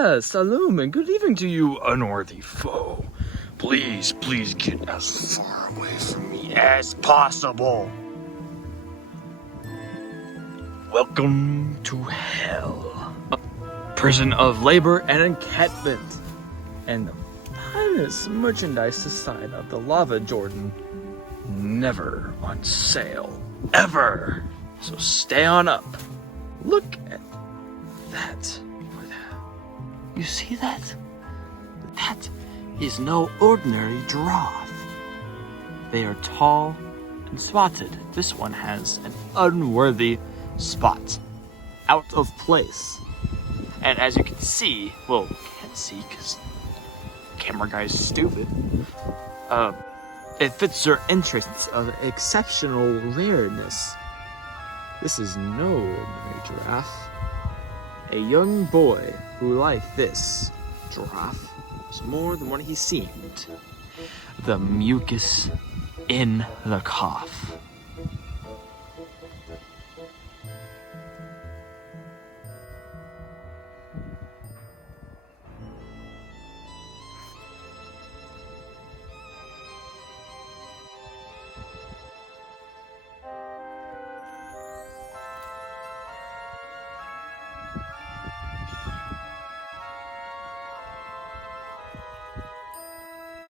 Salam, and good evening to you, unworthy foe. Please get as far away from me as possible. Welcome to hell, a prison of labor and encampment, and the finest merchandise side of the lava Jordan, never on sale, ever. So stay on up. Look at that. You see that? That is no ordinary giraffe. They are tall and spotted. This one has an unworthy spot, out of place. And as you can see, well, can't see because camera guy's stupid. It fits their interests of exceptional rareness. This is no ordinary giraffe. A young boy who liked this giraffe was more than what he seemed. The mucus in the cough.